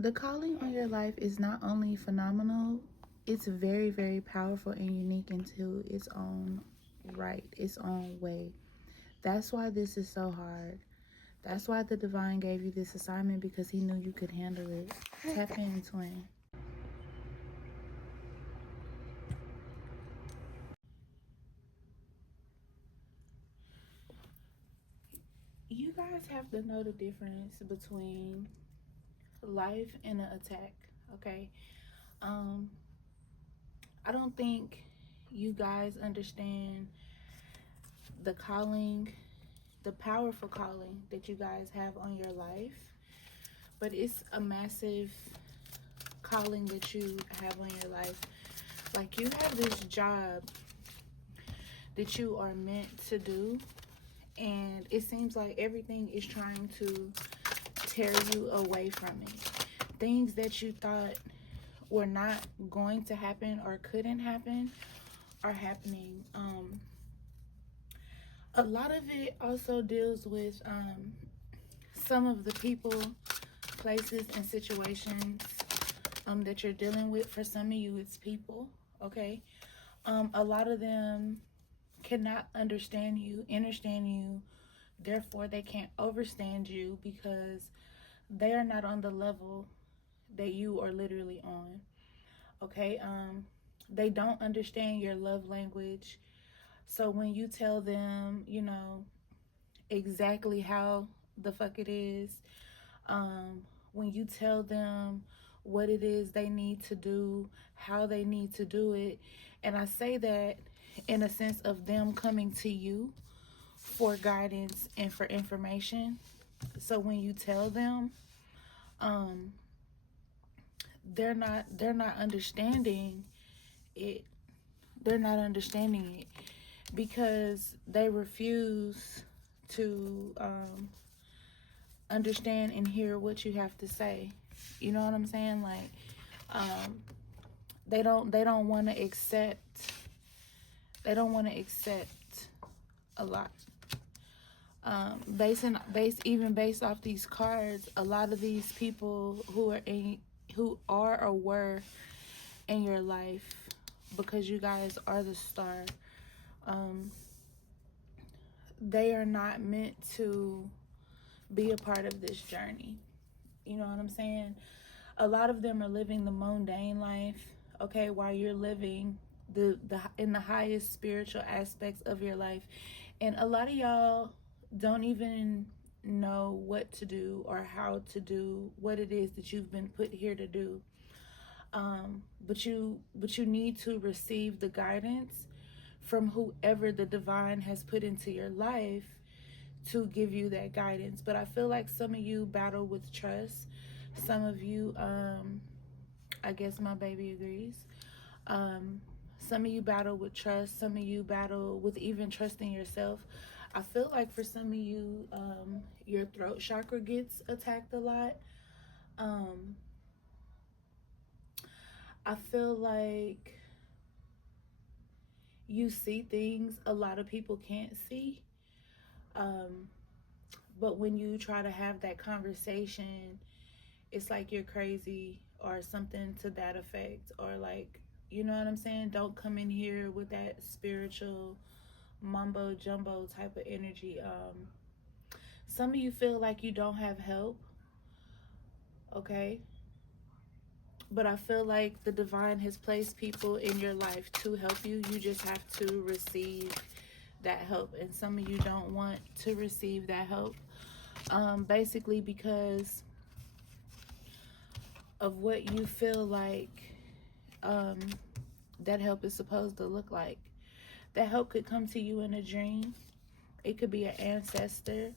The calling on your life is not only phenomenal, it's very, very powerful and unique into its own right, its own way. That's why this is so hard. That's why the divine gave you this assignment, because he knew you could handle it. Tap in, twin. You guys have to know the difference between life and an attack, okay? I don't think you guys understand the calling, the powerful calling that you guys have on your life, but it's a massive calling that you have on your life. Like, you have this job that you are meant to do, and it seems like everything is trying to tear you away from it. Things that you thought were not going to happen or couldn't happen are happening. A lot of it also deals with some of the people, places, and situations that you're dealing with. For some of you, it's people, okay? A lot of them cannot understand you, therefore they can't overstand you, because they are not on the level that you are literally on, okay? They don't understand your love language. So when you tell them, you know, exactly how the fuck it is, when you tell them what it is they need to do, how they need to do it, and I say that in a sense of them coming to you for guidance and for information. So when you tell them, they're not understanding it. They're not understanding it because they refuse to understand and hear what you have to say. You know what I'm saying? Like, they don't want to accept. They don't want to accept a lot. Based off these cards, a lot of these people who are or were in your life, because you guys are the star, they are not meant to be a part of this journey. You know what I'm saying? A lot of them are living the mundane life, okay, while you're living in the highest spiritual aspects of your life. And a lot of y'all don't even know what to do or how to do what it is that you've been put here to do. But you need to receive the guidance from whoever the divine has put into your life to give you that guidance. But I feel like some of you battle with trust. Some of you, I guess my baby agrees. Some of you battle with trust. Some of you battle with even trusting yourself. I feel like for some of you, your throat chakra gets attacked a lot. I feel like you see things a lot of people can't see. But when you try to have that conversation, it's like you're crazy or something to that effect. Or like, you know what I'm saying? Don't come in here with that spiritual mumbo jumbo type of energy. Some of you feel like you don't have help, okay? But I feel like the divine has placed people in your life to help you. You just have to receive that help. And some of you don't want to receive that help. Basically because of what you feel like that help is supposed to look like. That help could come to you in a dream. It could be an ancestor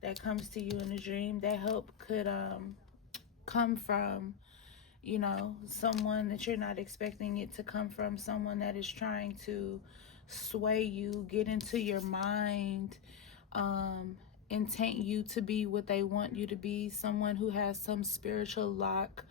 that comes to you in a dream. That help could come from, you know, someone that you're not expecting it to come from. Someone that is trying to sway you, get into your mind, intent you to be what they want you to be. Someone who has some spiritual lock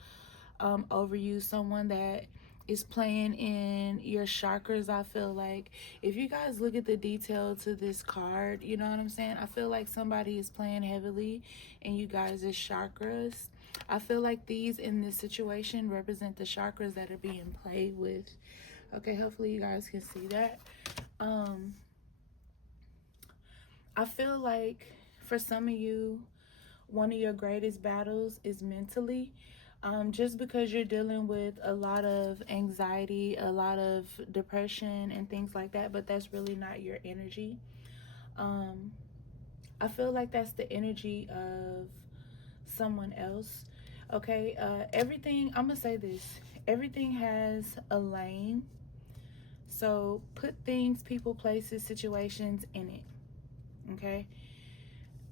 over you. Someone that is playing in your chakras. I feel like if you guys look at the detail to this card, you know what I'm saying? I feel like somebody is playing heavily in you guys' chakras. I feel like these in this situation represent the chakras that are being played with. Okay, hopefully you guys can see that. I feel like for some of you, one of your greatest battles is mentally. Just because you're dealing with a lot of anxiety, a lot of depression and things like that, but that's really not your energy. I feel like that's the energy of someone else. Okay, everything, I'm gonna say this, everything has a lane. So put things, people, places, situations in it. Okay,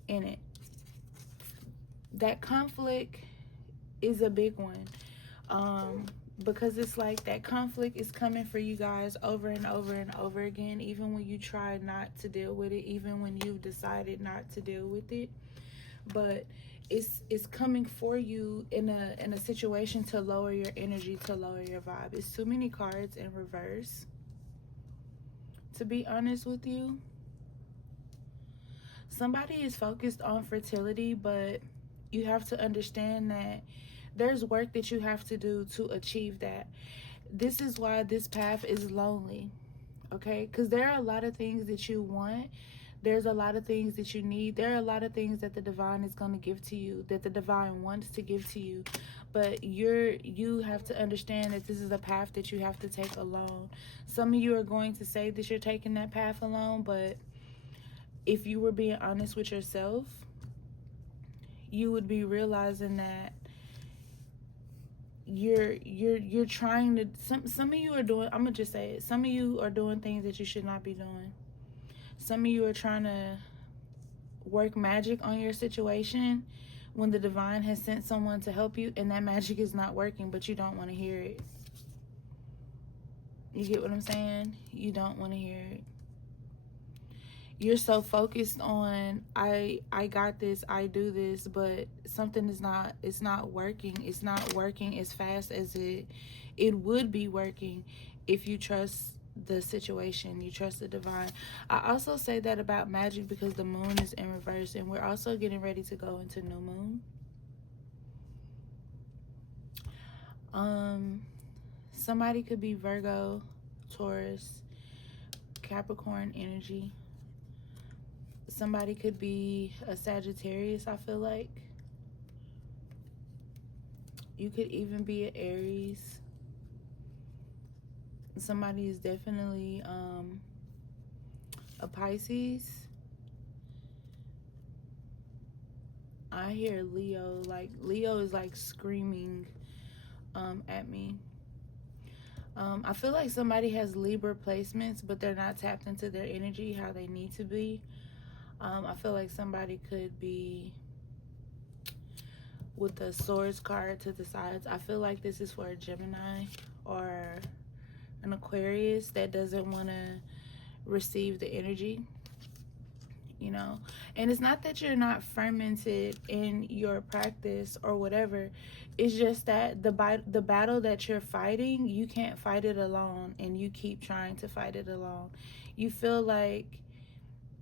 in it. That conflict is a big one, because it's like that conflict is coming for you guys over and over and over again, even when you try not to deal with it, even when you've decided not to deal with it. But it's coming for you in a situation to lower your energy, to lower your vibe. It's too many cards in reverse, to be honest with you. Somebody is focused on fertility, but you have to understand that there's work that you have to do to achieve that. This is why this path is lonely, okay? Because there are a lot of things that you want. There's a lot of things that you need. There are a lot of things that the divine is going to give to you, that the divine wants to give to you. But you have to understand that this is a path that you have to take alone. Some of you are going to say that you're taking that path alone, but if you were being honest with yourself, you would be realizing that you're trying to, some of you are doing, I'm gonna just say it, some of you are doing things that you should not be doing. Some of you are trying to work magic on your situation when the divine has sent someone to help you, and that magic is not working, but you don't want to hear it. You get what I'm saying? You don't want to hear it. You're so focused on I got this, I do this, but something is not, it's not working. It's not working as fast as it would be working if you trust the situation, you trust the divine. I also say that about magic because the moon is in reverse, and we're also getting ready to go into new moon. Somebody could be Virgo, Taurus, Capricorn energy. Somebody could be a Sagittarius, I feel like. You could even be an Aries. Somebody is definitely a Pisces. I hear Leo. Like, Leo is like screaming at me. I feel like somebody has Libra placements, but they're not tapped into their energy how they need to be. I feel like somebody could be with the Swords card to the sides. I feel like this is for a Gemini or an Aquarius that doesn't want to receive the energy, you know. And it's not that you're not fermented in your practice or whatever. It's just that the battle that you're fighting, you can't fight it alone, and you keep trying to fight it alone. You feel like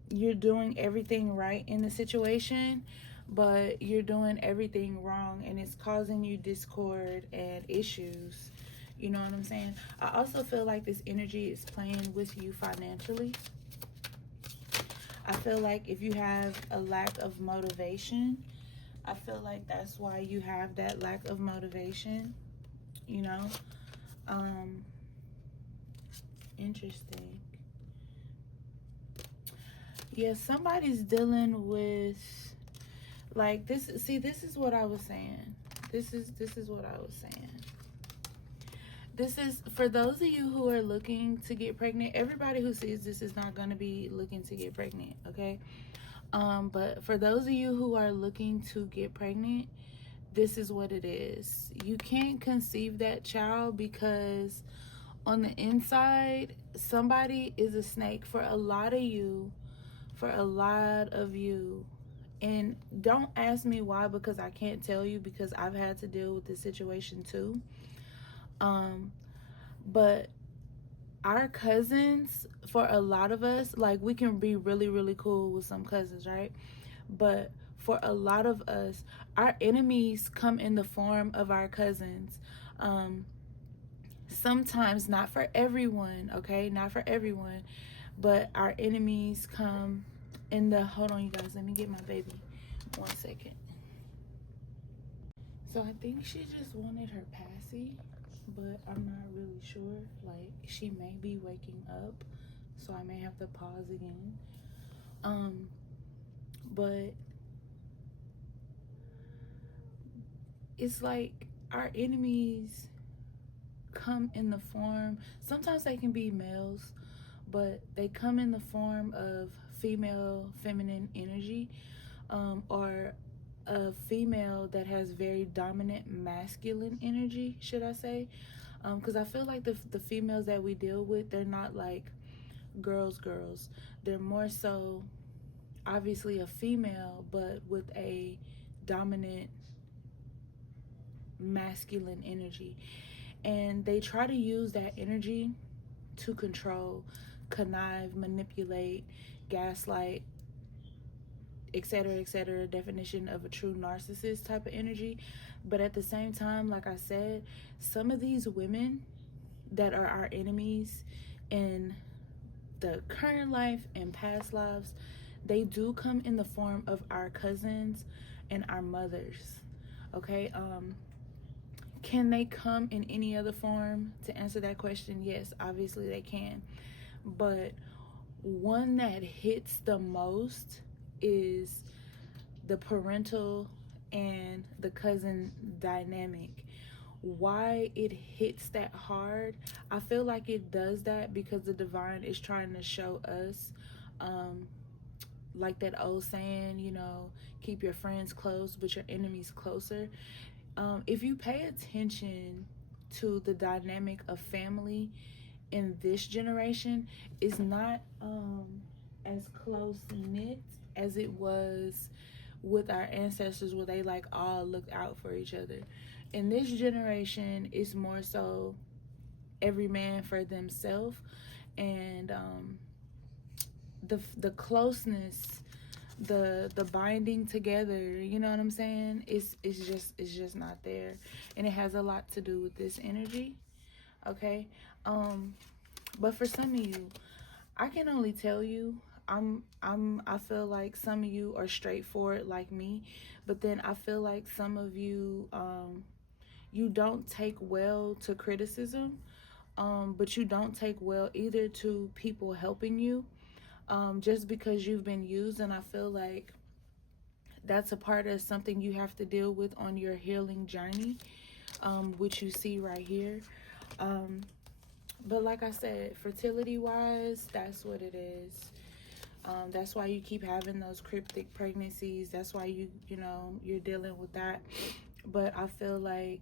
you're doing everything right in the situation, but you're doing everything wrong, and it's causing you discord and issues. You know what I'm saying? I also feel like this energy is playing with you financially. I feel like if you have a lack of motivation, I feel like that's why you have that lack of motivation, you know? Interesting. Yeah, somebody's dealing with, like, this. See, this is what I was saying. This is what I was saying. This is for those of you who are looking to get pregnant. Everybody who sees this is not going to be looking to get pregnant, okay? But for those of you who are looking to get pregnant, this is what it is. You can't conceive that child because on the inside, somebody is a snake for a lot of you. For a lot of you. And don't ask me why, because I can't tell you, because I've had to deal with this situation too. But our cousins, for a lot of us, like, we can be really, really cool with some cousins, right? But for a lot of us, our enemies come in the form of our cousins. Sometimes, not for everyone, okay? Not for everyone, but our enemies come in the, hold on you guys, let me get my baby 1 second. So I think she just wanted her passy, but I'm not really sure. Like, she may be waking up, so I may have to pause again. But it's like our enemies come in the form, sometimes they can be males, but they come in the form of female feminine energy, or a female that has very dominant masculine energy, should I say. Because I feel like the females that we deal with, they're not like girls. They're more so obviously a female, but with a dominant masculine energy. And they try to use that energy to control, connive, manipulate, gaslight, etc. Definition of a true narcissist type of energy. But at the same time, like I said, some of these women that are our enemies in the current life and past lives, they do come in the form of our cousins and our mothers. Okay, can they come in any other form? To answer that question, yes, obviously they can. But one that hits the most is the parental and the cousin dynamic. Why it hits that hard, I feel like it does that because the divine is trying to show us, like that old saying, you know, keep your friends close but your enemies closer. If you pay attention to the dynamic of family in this generation, is not as close knit as it was with our ancestors, where they like all looked out for each other. In this generation, it's more so every man for themselves, and the closeness, the binding together, you know what I'm saying, it's just not there. And it has a lot to do with this energy, okay? But for some of you, I can only tell you, I feel like some of you are straightforward like me, but then I feel like some of you, you don't take well to criticism, but you don't take well either to people helping you, just because you've been used. And I feel like that's a part of something you have to deal with on your healing journey, which you see right here. But like I said, fertility wise, that's what it is. That's why you keep having those cryptic pregnancies. That's why you know, you're dealing with that. But I feel like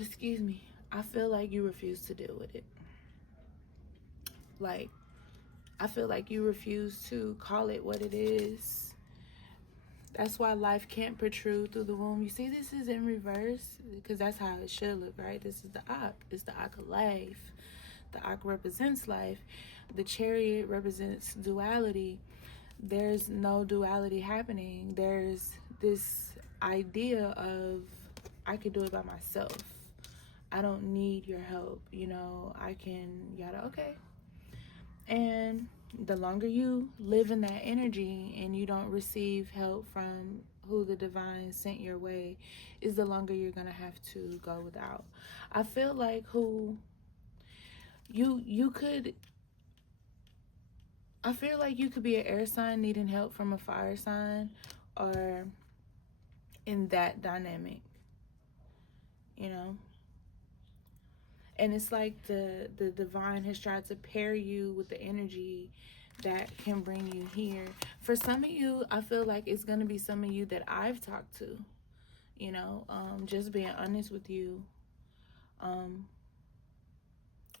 excuse me, I feel like you refuse to deal with it. Like, I feel like you refuse to call it what it is. That's why life can't protrude through the womb. You see, this is in reverse because that's how it should look, right? This is the Ak. It's the Ak of life. The Ak represents life. The Chariot represents duality. There's no duality happening. There's this idea of, I can do it by myself. I don't need your help. You know, I can, yada, okay. And the longer you live in that energy and you don't receive help from who the divine sent your way, is the longer you're gonna have to go without. I feel like I feel like you could be an air sign needing help from a fire sign, or in that dynamic, you know. And it's like the divine has tried to pair you with the energy that can bring you here. For some of you, I feel like it's going to be some of you that I've talked to, you know, just being honest with you.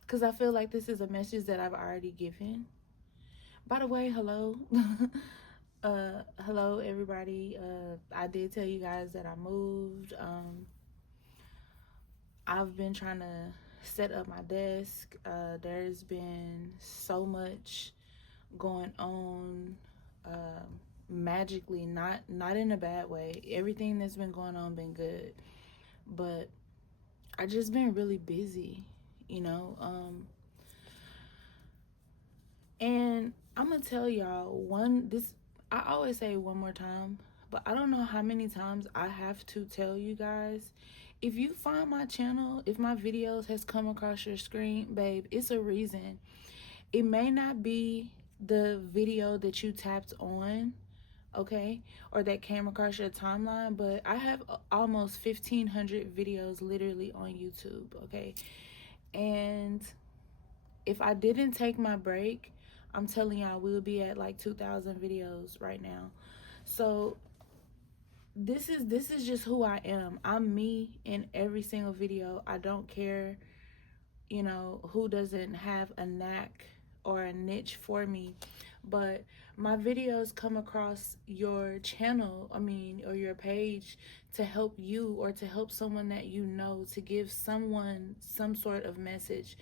Because I feel like this is a message that I've already given. By the way, hello. Hello, everybody. I did tell you guys that I moved. I've been trying to set up my desk. There's been so much going on, magically, not in a bad way. Everything that's been going on been good, but I just been really busy, you know. And I'm gonna tell y'all I always say one more time, but I don't know how many times I have to tell you guys. If you find my channel, if my videos has come across your screen, babe, it's a reason. It may not be the video that you tapped on, okay, or that came across your timeline, but I have almost 1,500 videos literally on YouTube, okay? And if I didn't take my break, I'm telling y'all, we would be at like 2,000 videos right now. So this is just who I am. I'm me in every single video. I don't care, you know, who doesn't have a knack or a niche for me, but my videos come across your channel, or your page, to help you or to help someone that you know, to give someone some sort of message.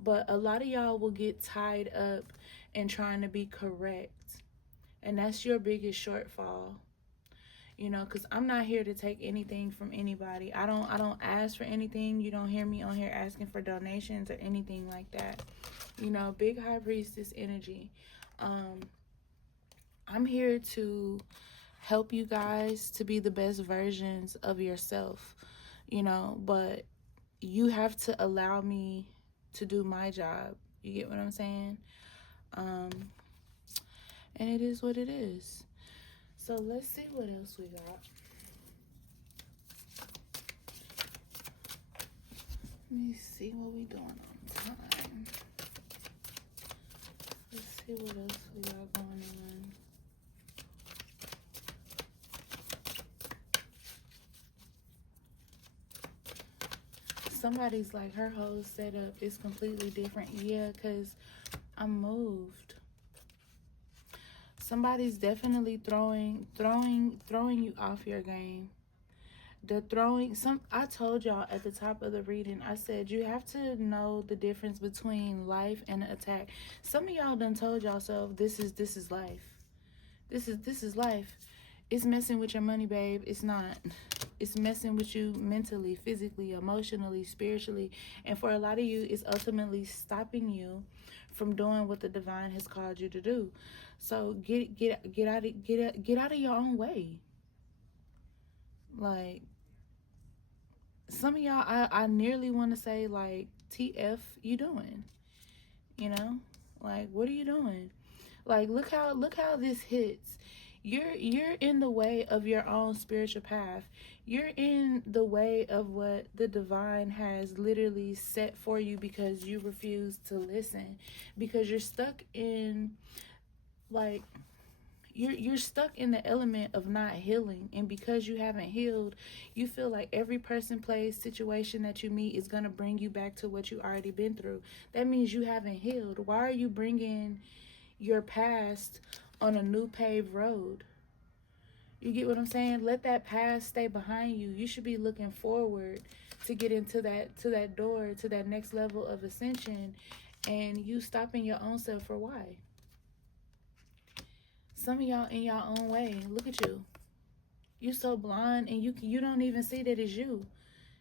But a lot of y'all will get tied up in trying to be correct, and that's your biggest shortfall. You know, because I'm not here to take anything from anybody. I don't ask for anything. You don't hear me on here asking for donations or anything like that. You know, big high priestess energy. I'm here to help you guys to be the best versions of yourself, you know, but you have to allow me to do my job. You get what I'm saying? And it is what it is. So let's see what else we got. Let me see what we doing on time. Let's see what else we got going on. Somebody's like, her whole setup is completely different. Yeah, because I'm moved. Somebody's definitely throwing you off your game. They're throwing I told y'all at the top of the reading, I said you have to know the difference between life and an attack. Some of y'all done told y'all so this is life. This is life. It's messing with your money, babe. It's not. It's messing with you mentally, physically, emotionally, spiritually. And for a lot of you, it's ultimately stopping you from doing what the divine has called you to do. So get out of your own way. Like, some of y'all, I nearly want to say, like, TF you doing? You know? Like, what are you doing? Like, look how this hits. You're in the way of your own spiritual path. You're in the way of what the divine has literally set for you because you refuse to listen. Because you're stuck in, like, you're stuck in the element of not healing, and because you haven't healed, you feel like every person, place, situation that you meet is going to bring you back to what you already been through. That means you haven't healed. Why are you bringing your past on a new paved road? You get what I'm saying? Let that past stay behind you. You should be looking forward to get into that door, to that next level of ascension, and you stopping your own self for why? Some of y'all in your own way. Look at you. You so blind, and you don't even see that it's you.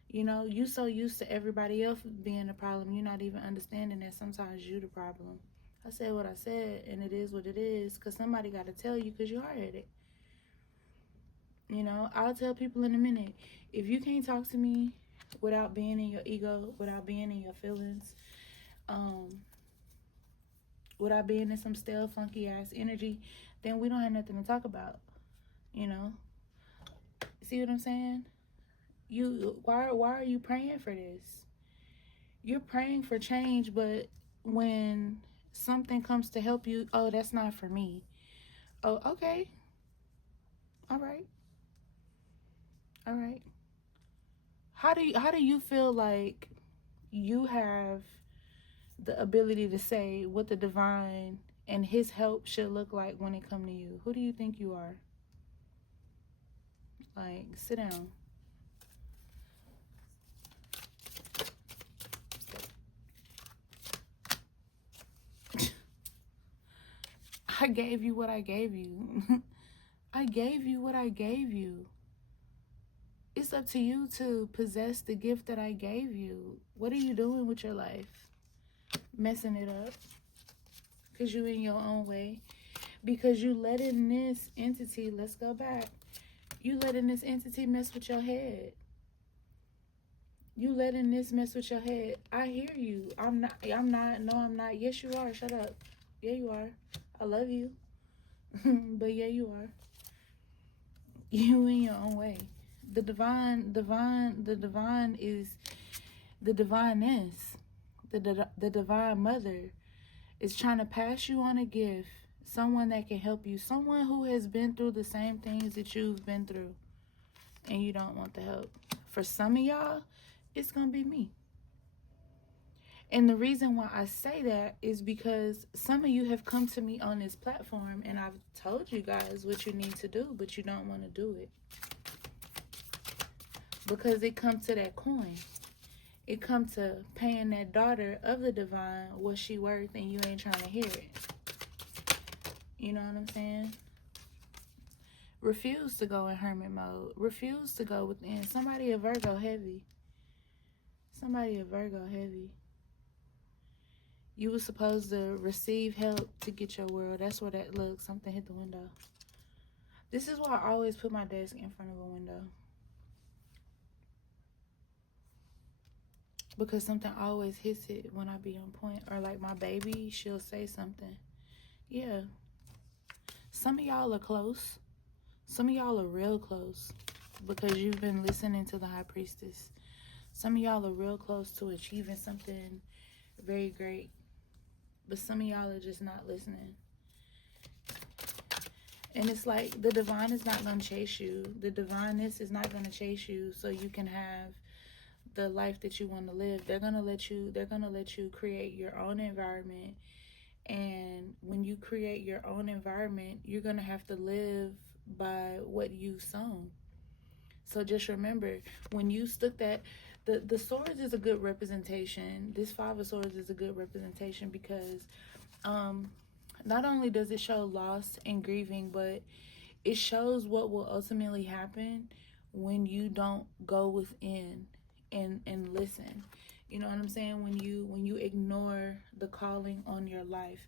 You know, you so used to everybody else being the problem, you're not even understanding that sometimes you the problem. I said what I said, and it is what it is, because somebody got to tell you, because you're hard-headed. You know, I'll tell people in a minute, if you can't talk to me without being in your ego, without being in your feelings, without being in some stale, funky ass energy, then we don't have nothing to talk about. You know? See what I'm saying? Why are you praying for this? You're praying for change, but when something comes to help you, oh, that's not for me. Oh, okay. All right. How do you feel like you have the ability to say what the divine and his help should look like when it come to you? Who do you think you are? Like, sit down. I gave you what I gave you. I gave you what I gave you. It's up to you to possess the gift that I gave you. What are you doing with your life? Messing it up. Because you in your own way. Because you letting this entity, let's go back. You letting this entity mess with your head. You letting this mess with your head. I hear you. I'm not. No, I'm not. Yes, you are. Shut up. Yeah, you are. I love you. But yeah, you are. You in your own way. The divine is the divineness. The divine mother is trying to pass you on a gift. Someone that can help you. Someone who has been through the same things that you've been through. And you don't want the help. For some of y'all, it's going to be me. And the reason why I say that is because some of you have come to me on this platform and I've told you guys what you need to do, but you don't want to do it. Because it comes to that coin. It comes to paying that daughter of the divine what she worth and you ain't trying to hear it. You know what I'm saying? Refuse to go in hermit mode. Refuse to go within. Somebody a Virgo heavy. Somebody a Virgo heavy. You were supposed to receive help to get your world. That's where that looks. Something hit the window. This is why I always put my desk in front of a window. Because something always hits it when I be on point. Or like my baby, she'll say something. Yeah. Some of y'all are close. Some of y'all are real close. Because you've been listening to the High Priestess. Some of y'all are real close to achieving something very great. But some of y'all are just not listening. And it's like the divine is not going to chase you. The divineness is not going to chase you so you can have the life that you want to live. They're going to let you create your own environment. And when you create your own environment, you're going to have to live by what you've sown. So just remember, when you stuck that, the swords is a good representation. This Five of Swords is a good representation because not only does it show loss and grieving, but it shows what will ultimately happen when you don't go within and listen. You know what I'm saying? When you ignore the calling on your life,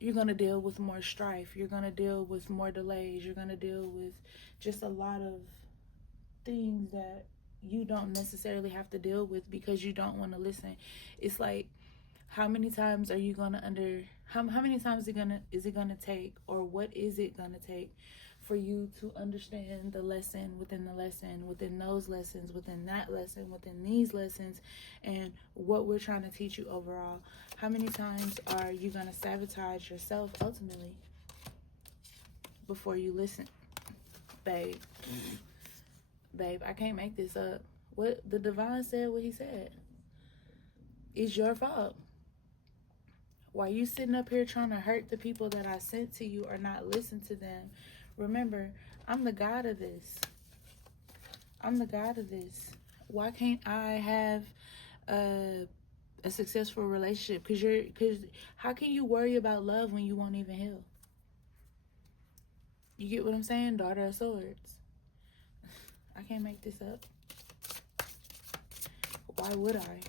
you're going to deal with more strife. You're going to deal with more delays. You're going to deal with just a lot of things that you don't necessarily have to deal with because you don't want to listen. It's like, how many times are you going to how many times is it going to take, or what is it going to take for you to understand the lesson within the lesson, within those lessons, within that lesson, within these lessons, and what we're trying to teach you overall? How many times are you going to sabotage yourself ultimately before you listen? Babe, I can't make this up. What the divine said, what he said. It's your fault. While you sitting up here trying to hurt the people that I sent to you or not listen to them, remember, I'm the God of this. I'm the God of this. Why can't I have a successful relationship? Because how can you worry about love when you won't even heal? You get what I'm saying? Daughter of Swords. I can't make this up. Why would I?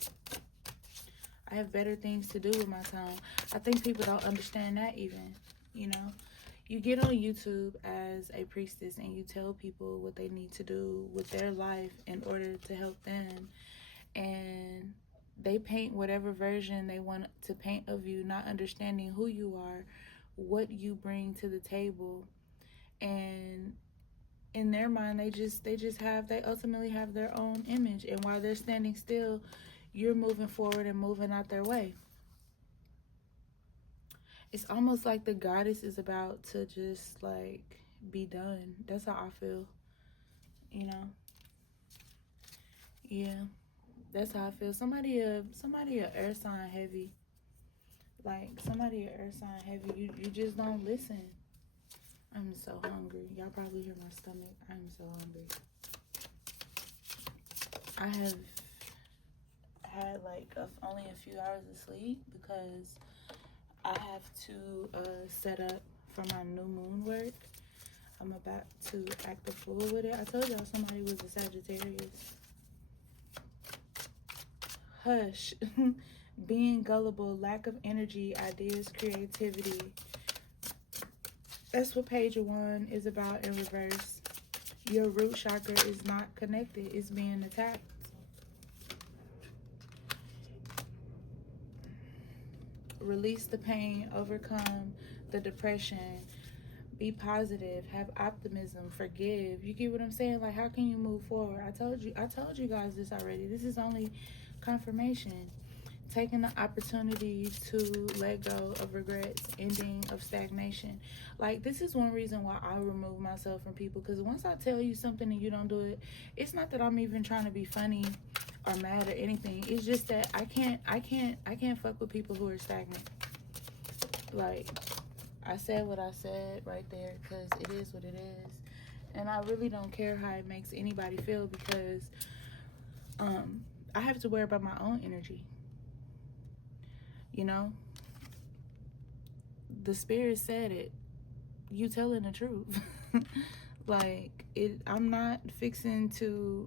I have better things to do with my time. I think people don't understand that even, you know. You get on YouTube as a priestess and you tell people what they need to do with their life in order to help them. And they paint whatever version they want to paint of you, not understanding who you are, what you bring to the table. And in their mind, they ultimately have their own image. And while they're standing still, you're moving forward and moving out their way. It's almost like the goddess is about to just like be done. That's how I feel, you know. Yeah, that's how I feel. Somebody a air sign heavy. Like somebody a air sign heavy. You just don't listen. I'm so hungry. Y'all probably hear my stomach. I'm so hungry. I have had like only a few hours of sleep because I have to set up for my new moon work. I'm about to act a fool with it. I told y'all somebody was a Sagittarius. Hush. Being gullible, lack of energy, ideas, creativity. That's what page 1 is about in reverse. Your root chakra is not connected. It's being attacked. Release the pain, overcome the depression, be positive, have optimism, forgive. You get what I'm saying? Like, how can you move forward? I told you guys this already. This is only confirmation. Taking the opportunity to let go of regrets, ending of stagnation. Like, this is one reason why I remove myself from people, because once I tell you something and you don't do it, it's not that I'm even trying to be funny or mad or anything. It's just that I can't fuck with people who are stagnant. Like, I said what I said right there, because it is what it is. And I really don't care how it makes anybody feel, because I have to worry about my own energy. You know, the spirit said it. You telling the truth. Like, I'm not fixing to.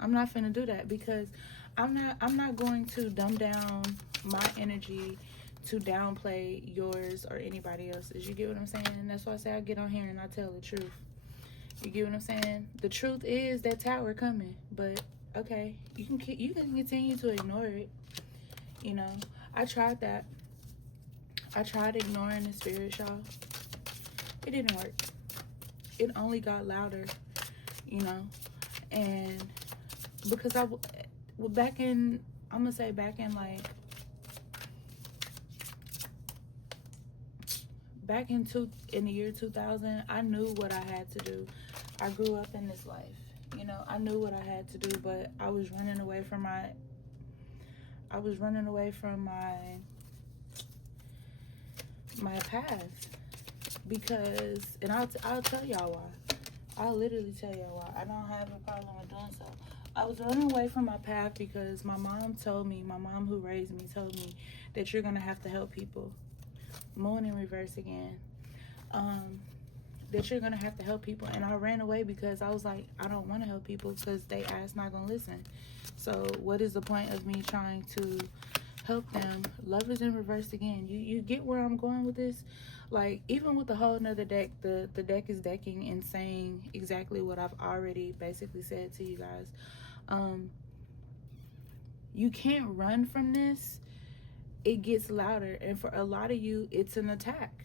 I'm not finna do that, because I'm not going to dumb down my energy to downplay yours or anybody else's. You get what I'm saying? And that's why I say I get on here and I tell the truth. You get what I'm saying? The truth is that tower coming, but okay, you can continue to ignore it. You know, I tried that. I tried ignoring the spirit, y'all. It didn't work. It only got louder, you know. And because I'm gonna say back in the year 2000, I knew what I had to do. I grew up in this life, you know. I knew what I had to do, but I was running away from my path, because, and I'll tell y'all why. I'll literally tell y'all why. I don't have a problem with doing so. I was running away from my path because my mom who raised me told me that you're gonna have to help people. Moon in reverse again. That you're gonna have to help people, and I ran away because I was like, I don't want to help people because they ass not gonna listen. So what is the point of me trying to help them? Love is in reverse again. You get where I'm going with this? Like, even with the whole nother deck, the deck is decking and saying exactly what I've already basically said to you guys. You can't run from this. It gets louder, and for a lot of you, it's an attack.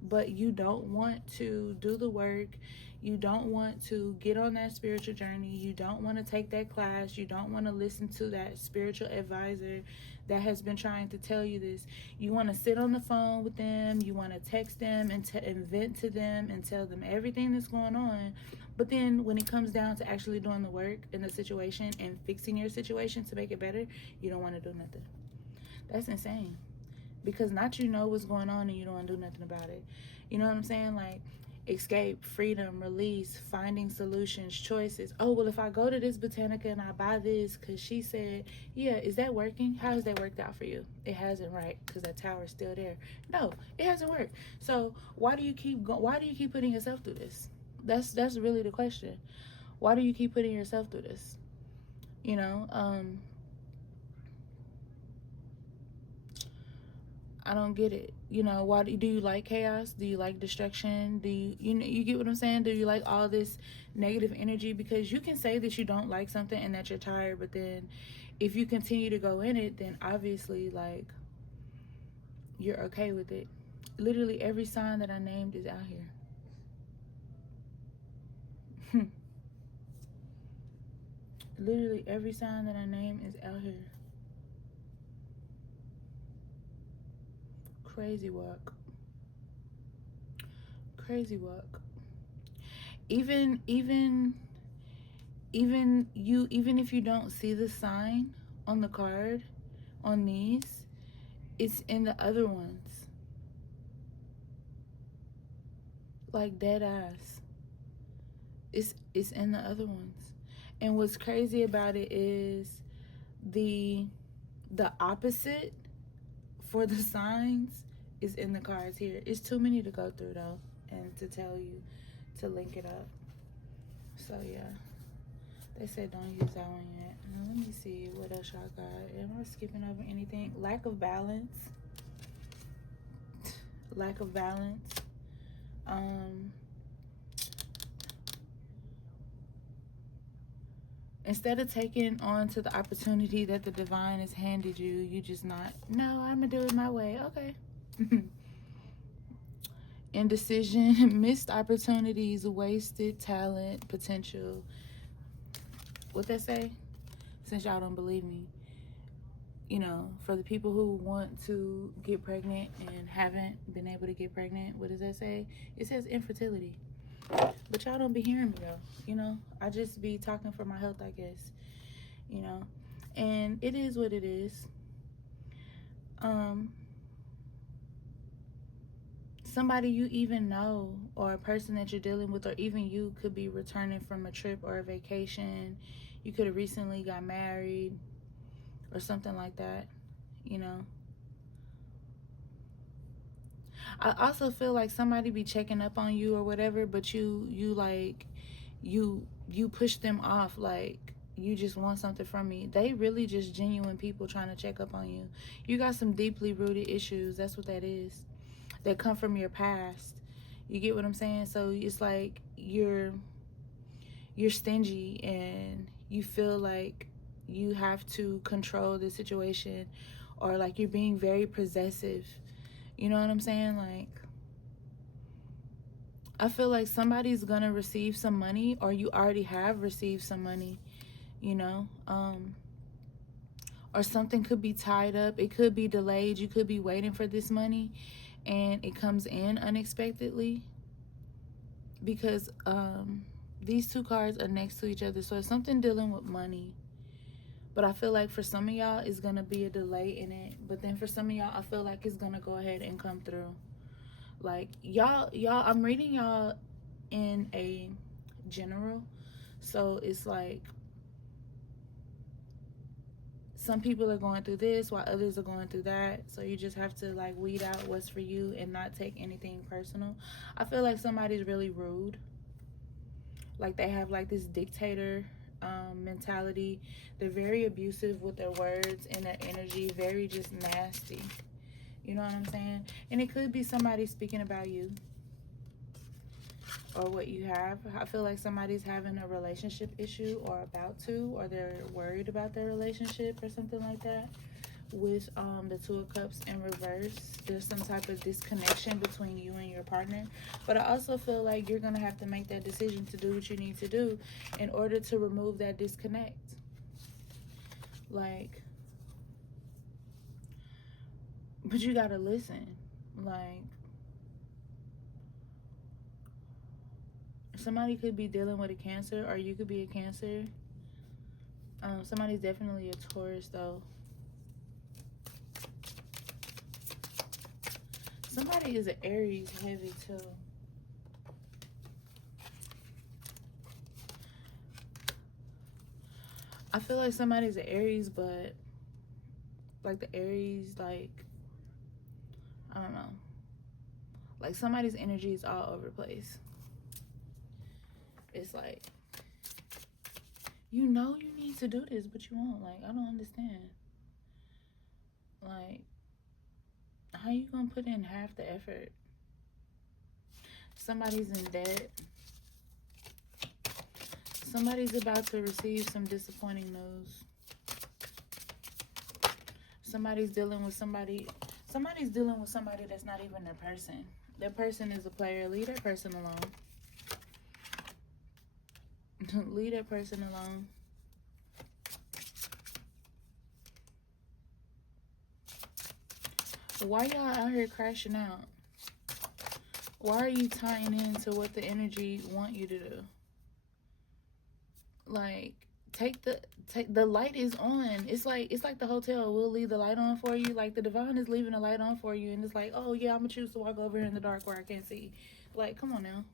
But you don't want to do the work. You don't want to get on that spiritual journey. You don't want to take that class. You don't want to listen to that spiritual advisor that has been trying to tell you this. You want to sit on the phone with them. You want to text them and vent to them and tell them everything that's going on. But then when it comes down to actually doing the work in the situation and fixing your situation to make it better, you don't want to do nothing. That's insane. Because not you know what's going on and you don't want to do nothing about it. You know what I'm saying? Like, escape, freedom, release, finding solutions, choices. Oh, well, if I go to this Botanica and I buy this because she said, yeah, is that working? How has that worked out for you? It hasn't, right? Because that tower's still there. No, it hasn't worked. So why do you keep putting yourself through this? That's really the question. Why do you keep putting yourself through this? You know, I don't get it. You know, why do you like chaos? Do you like destruction? Do you get what I'm saying? Do you like all this negative energy? Because you can say that you don't like something and that you're tired, but then if you continue to go in it, then obviously, like, you're okay with it. Literally every sign that I named is out here. Literally every sign that I named is out here. Crazy work. Crazy work. Even if you don't see the sign on the card on these, it's in the other ones. Like, dead ass. It's in the other ones. And what's crazy about it is the opposite for the signs is in the cards here. It's too many to go through though, and to tell you to link it up. So yeah, they said don't use that one yet. Now let me see what else y'all got. Am I skipping over anything? Lack of balance. Lack of balance. Instead of taking on to the opportunity that the divine has handed you, you just not, no, I'm gonna do it my way. Okay. Indecision, missed opportunities, wasted talent, potential. What that say? Since y'all don't believe me, you know, for the people who want to get pregnant and haven't been able to get pregnant, what does that say? It says infertility. But y'all don't be hearing me though, you know. I just be talking for my health, I guess, you know. And it is what it is. Somebody you even know, or a person that you're dealing with, or even you could be returning from a trip or a vacation. You could have recently got married or something like that, you know. I also feel like somebody be checking up on you or whatever, but you push them off like you just want something from me. They really just genuine people trying to check up on you. You got some deeply rooted issues. That's what that is. That come from your past. You get what I'm saying? So it's like you're stingy and you feel like you have to control the situation, or like you're being very possessive. You know what I'm saying? Like, I feel like somebody's gonna receive some money, or you already have received some money, you know? Or something could be tied up. It could be delayed. You could be waiting for this money and it comes in unexpectedly, because these two cards are next to each other. So it's something dealing with money. But I feel like for some of y'all, it's going to be a delay in it. But then for some of y'all, I feel like it's going to go ahead and come through. Like, y'all, I'm reading y'all in a general. So it's like some people are going through this while others are going through that. So you just have to, like, weed out what's for you and not take anything personal. I feel like somebody's really rude. Like, they have, like, this dictator mentality. They're very abusive with their words and their energy, very just nasty. You know what I'm saying? And it could be somebody speaking about you or what you have. I feel like somebody's having a relationship issue, or about to, or they're worried about their relationship or something like that. With the Two of Cups in reverse, there's some type of disconnection between you and your partner. But I also feel like you're gonna have to make that decision to do what you need to do in order to remove that disconnect. Like, but you gotta listen. Like, somebody could be dealing with a Cancer, or you could be a Cancer. Somebody's definitely a Taurus though. Somebody is an Aries heavy too. I feel like somebody's an Aries, but like the Aries, like, I don't know. Like, somebody's energy is all over the place. It's like, you know you need to do this, but you won't. Like, I don't understand. Like, how you gonna put in half the effort? Somebody's in debt. Somebody's about to receive some disappointing news. Somebody's dealing with somebody that's not even their person. Their person is a player. Leave that person alone. Leave that person alone. Why y'all out here crashing out? Why are you tying into what the energy want you to do? Like, take the light is on. It's like the hotel. We'll leave the light on for you. Like, the divine is leaving the light on for you, and it's like, oh yeah, I'm gonna choose to walk over here in the dark where I can't see. Like, come on now.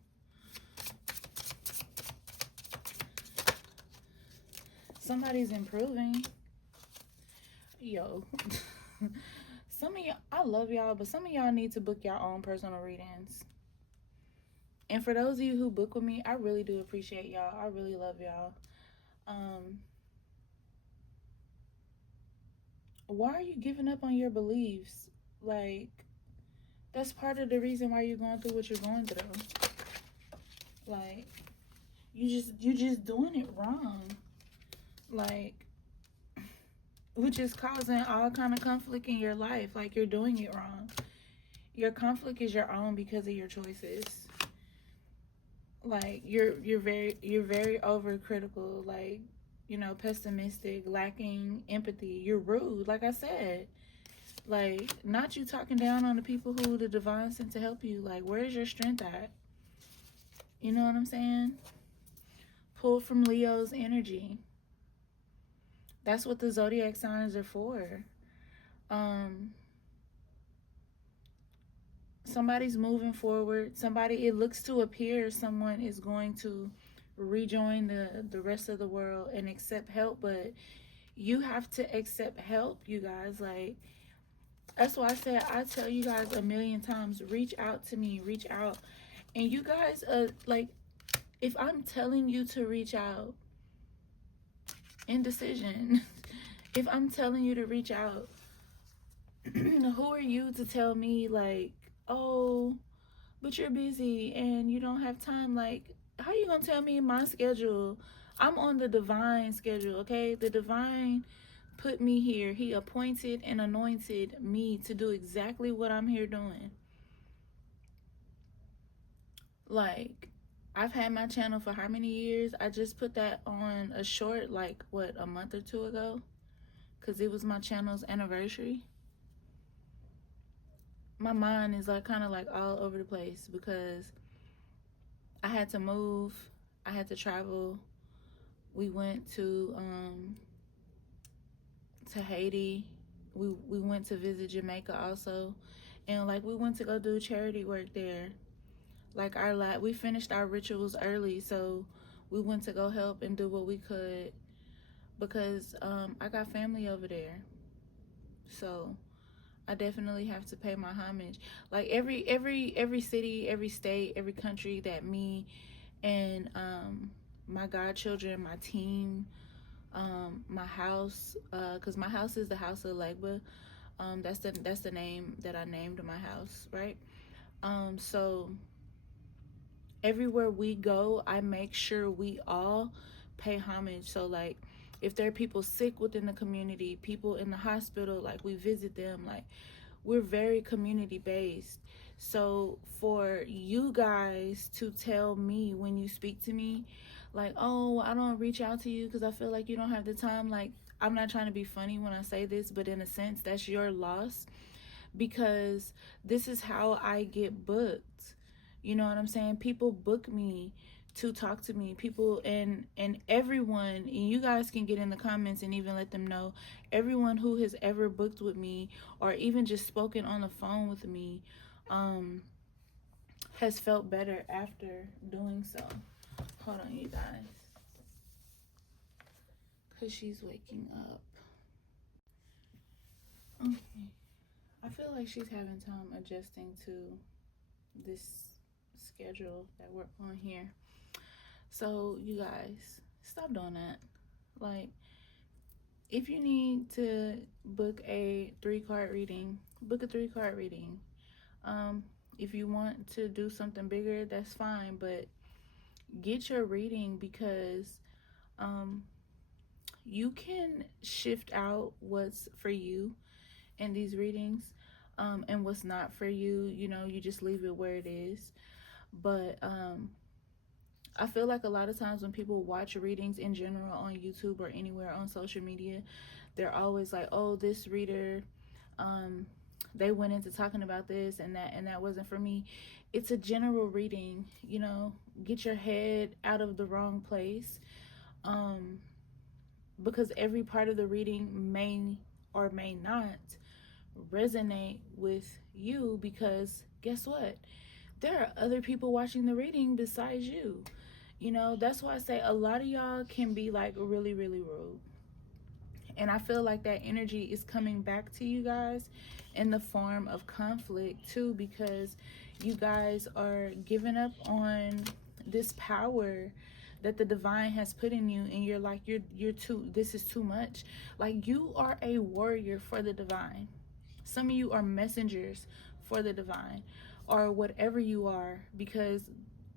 Somebody's improving. Yo. some of y'all, I love y'all, but some of y'all need to book your own personal readings. And for those of you who book with me, I really do appreciate y'all. I really love y'all. Why are you giving up on your beliefs? Like, that's part of the reason why you're going through what you're going through. Like, you just doing it wrong. Like, which is causing all kind of conflict in your life. Like, you're doing it wrong. Your conflict is your own because of your choices. Like, you're very overcritical, like, you know, pessimistic, lacking empathy. You're rude, like I said. Like, not you talking down on the people who the divine sent to help you. Like, where's your strength at? You know what I'm saying? Pull from Leo's energy. That's what the zodiac signs are for. Somebody's moving forward. It looks to appear someone is going to rejoin the rest of the world and accept help, but you have to accept help, you guys. Like, that's why I said, I tell you guys a million times, reach out to me, reach out. And you guys, like, if I'm telling you to reach out, indecision. If I'm telling you to reach out, who are you to tell me, like, oh, but you're busy and you don't have time? Like, how you gonna tell me my schedule? I'm on the divine schedule, okay? The divine put me here. He appointed and anointed me to do exactly what I'm here doing. Like, I've had my channel for how many years? I just put that on a short, like, what, a month or two ago? Because it was my channel's anniversary. My mind is, like, kind of, like, all over the place because I had to move. I had to travel. We went to Haiti. We went to visit Jamaica also. And, like, we went to go do charity work there. Like, we finished our rituals early, so we went to go help and do what we could because I got family over there. So I definitely have to pay my homage. Like, every city, every state, every country that me and my godchildren, my team, my house, because my house is the house of Legba. That's the name that I named my house, right? So everywhere we go, I make sure we all pay homage. So, like, if there are people sick within the community, people in the hospital, like, we visit them. Like, we're very community based. So for you guys to tell me when you speak to me, like, oh, I don't reach out to you because I feel like you don't have the time. Like, I'm not trying to be funny when I say this, but in a sense, that's your loss, because this is how I get booked. You know what I'm saying? People book me to talk to me. People and everyone, and you guys can get in the comments and even let them know, everyone who has ever booked with me or even just spoken on the phone with me has felt better after doing so. Hold on, you guys, because she's waking up. Okay. I feel like she's having time adjusting to this schedule that we're on here. So you guys, stop doing that. Like, if you need to book a 3-card reading, book a 3-card reading. If you want to do something bigger, that's fine, but get your reading, because you can shift out what's for you in these readings, and what's not for you. You know, you just leave it where it is. But I feel like a lot of times when people watch readings in general on YouTube or anywhere on social media, they're always like, oh, this reader, they went into talking about this and that wasn't for me. It's a general reading, you know. Get your head out of the wrong place, because every part of the reading may or may not resonate with you, because guess what? There are other people watching the reading besides you. You know, that's why I say a lot of y'all can be, like, really, really rude. And I feel like that energy is coming back to you guys in the form of conflict too, because you guys are giving up on this power that the divine has put in you, and you're like, you're too, this is too much. Like, you are a warrior for the divine. Some of you are messengers for the divine, or whatever you are, because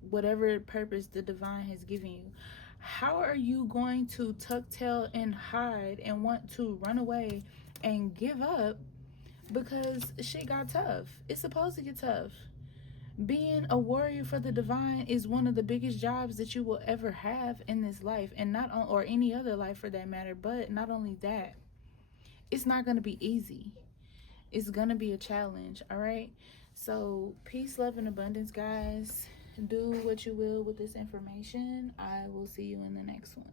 whatever purpose the divine has given you. How are you going to tuck tail and hide and want to run away and give up because shit got tough? It's supposed to get tough. Being a warrior for the divine is one of the biggest jobs that you will ever have in this life, and not on, or any other life for that matter. But not only that, it's not going to be easy. It's going to be a challenge. All right, so peace, love, and abundance, guys. Do what you will with this information. I will see you in the next one.